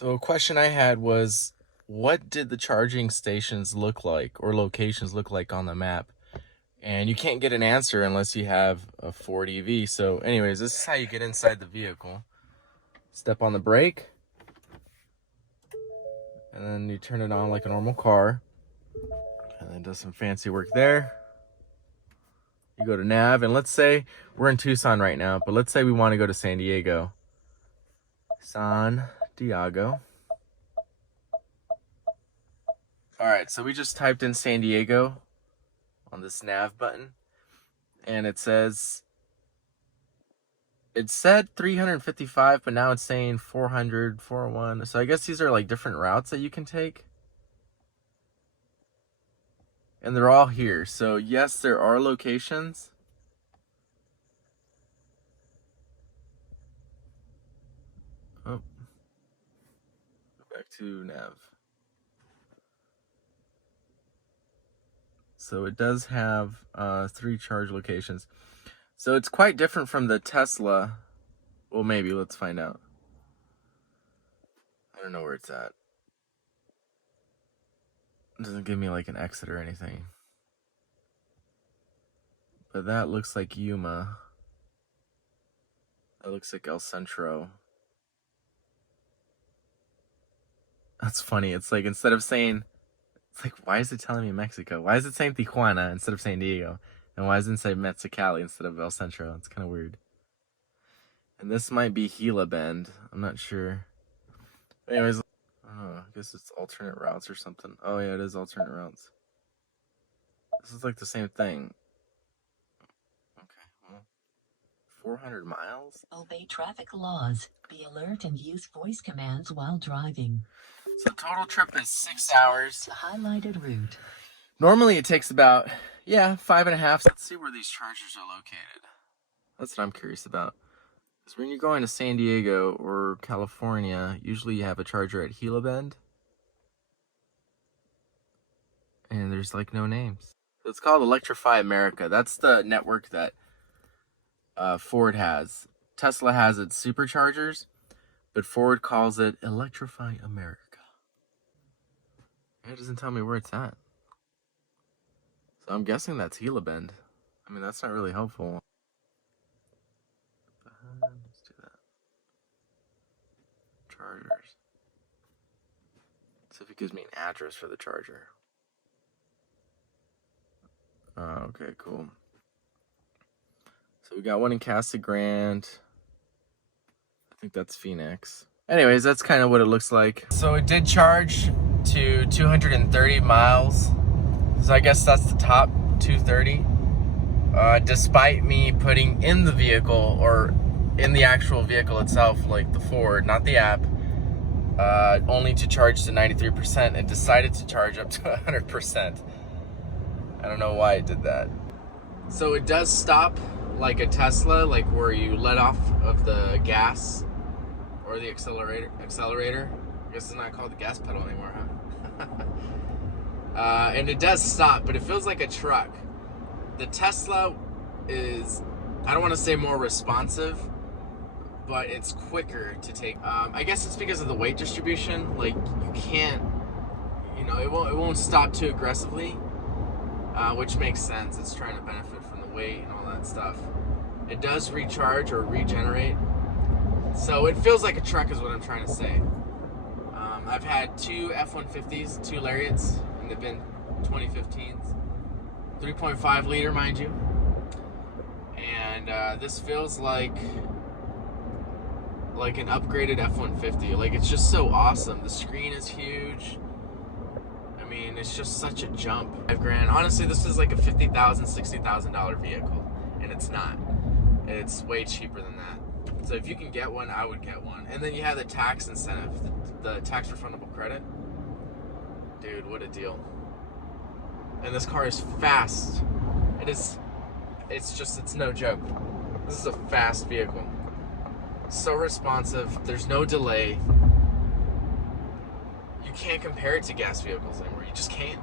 So a question I had was, what did the charging stations look like or locations look like on the map? And you can't get an answer unless you have a Ford EV. So anyways, this is how you get inside the vehicle. Step on the brake, and then you turn it on like a normal car. And then does some fancy work there. You go to nav, and let's say we're in Tucson right now, but let's say we want to go to San Diego. San Diego. All right, so we just typed in San Diego on this nav button, and it said 355, but now it's saying 400, 401. So I guess these are like different routes that you can take. And they're all here. So yes, there are locations. Oh, go back to nav. So it does have 3 charge locations. So it's quite different from the Tesla. Well, maybe, let's find out. I don't know where it's at. It doesn't give me like an exit or anything. But that looks like Yuma. That looks like El Centro. That's funny. It's like, instead of saying, it's like, why is it telling me Mexico? Why is it saying Tijuana instead of San Diego? And why doesn't it say Mexicali instead of El Centro? It's kind of weird. And this might be Gila Bend. I'm not sure. But anyways, I guess it's alternate routes or something. Oh yeah, it is alternate routes. This is like the same thing. Okay, well, 400 miles? Obey traffic laws. Be alert and use voice commands while driving. So total trip is 6 hours. The highlighted route. Normally it takes about, 5.5. Let's see where these chargers are located. That's what I'm curious about. Because when you're going to San Diego or California, usually you have a charger at Gila Bend. And there's like no names. It's called Electrify America. That's the network that Ford has. Tesla has its superchargers, but Ford calls it Electrify America. It doesn't tell me where it's at. So I'm guessing that's Gila Bend. I mean, that's not really helpful. Let's do that. Chargers. See if it gives me an address for the charger. Okay, cool. So we got one in Casa Grande. I think that's Phoenix. Anyways, that's kind of what it looks like. So it did charge to 230 miles. So I guess that's the top, 230. Despite me putting in the vehicle, or in the actual vehicle itself, like the Ford, not the app, only to charge to 93%, and decided to charge up to 100%. I don't know why it did that. So it does stop like a Tesla, like where you let off of the gas or the accelerator. I guess it's not called the gas pedal anymore, huh? And it does stop, but it feels like a truck. The Tesla is, I don't want to say more responsive, but it's quicker to take. I guess it's because of the weight distribution. Like, you can't, it won't stop too aggressively, which makes sense. It's trying to benefit from the weight and all that stuff. It does recharge or regenerate, so it feels like a truck is what I'm trying to say. I've had 2 F-150s, 2 Lariats, and they've been 2015s. 3.5 liter, mind you. And this feels like an upgraded F-150. Like, it's just so awesome. The screen is huge. I mean, it's just such a jump. $5,000. Honestly, this is like a $50,000, $60,000 vehicle, and it's not. It's way cheaper than that. So if you can get one, I would get one. And then you have the tax incentive, the tax refundable credit. Dude, what a deal. And this car is fast. It's no joke. This is a fast vehicle. So responsive. There's no delay. You can't compare it to gas vehicles anymore. You just can't.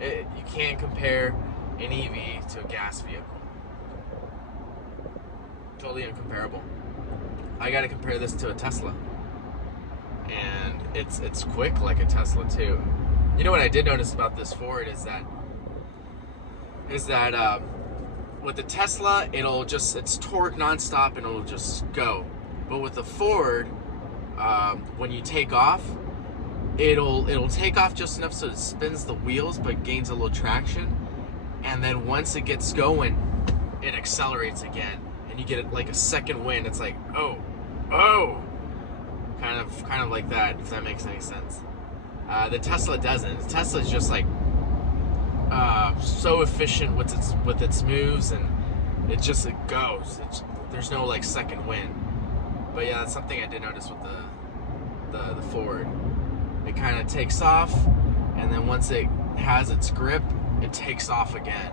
You can't compare an EV to a gas vehicle. Totally incomparable. I gotta compare this to a Tesla. And it's quick like a Tesla too. You know what I did notice about this Ford is that with the Tesla, it's torque nonstop and it'll just go. But with the Ford, when you take off, it'll take off just enough so it spins the wheels but gains a little traction, and then once it gets going, it accelerates again, and you get like a second wind. It's like oh, kind of like that, if that makes any sense. The Tesla doesn't. The Tesla is just like so efficient with its moves, and it goes. There's no like second wind. But yeah, that's something I did notice with the Ford. It kind of takes off, and then once it has its grip, it takes off again,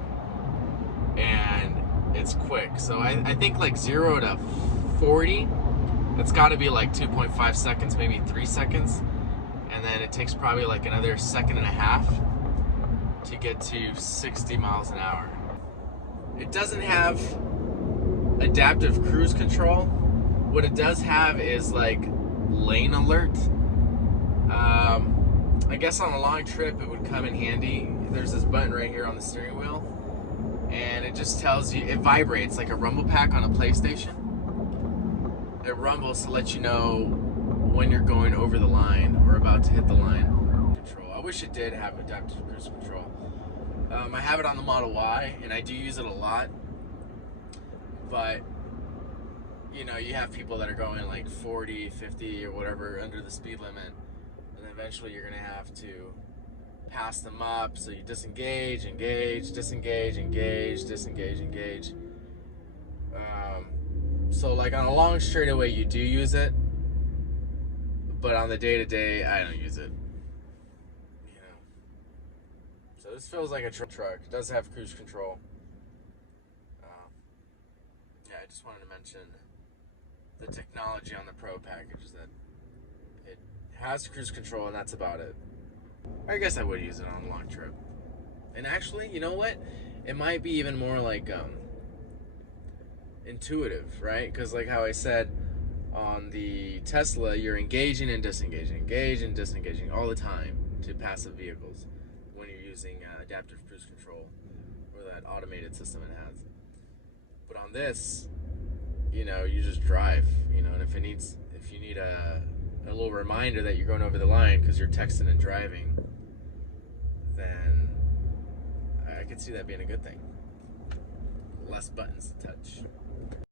and it's quick. So I think like 0 to 40, it's got to be like 2.5 seconds, maybe 3 seconds, and then it takes probably like another second and a half to get to 60 miles an hour. It doesn't have adaptive cruise control. What it does have is like lane alert. I guess on a long trip it would come in handy. There's this button right here on the steering wheel, and it just tells you, it vibrates like a rumble pack on a PlayStation. It rumbles to let you know when you're going over the line or about to hit the line. Control. I wish it did have adaptive cruise control. I have it on the Model Y, and I do use it a lot, but you know, you have people that are going like 40, 50 or whatever under the speed limit, and then eventually you're gonna have to pass them up, so you disengage, engage, disengage, engage, disengage, engage. So like on a long straightaway you do use it, but on the day-to-day I don't use it. You know. So this feels like a truck. It does have cruise control. Yeah, I just wanted to mention the technology on the Pro package is that it has cruise control, and that's about it. I guess I would use it on a long trip. And actually, you know what? It might be even more like intuitive, right? Because like how I said, on the Tesla, you're engaging and disengaging, engaging and disengaging all the time to passive vehicles when you're using adaptive cruise control or that automated system it has. But on this, you know, you just drive, you know, and if you need a little reminder that you're going over the line because you're texting and driving, then I could see that being a good thing. Less buttons to touch.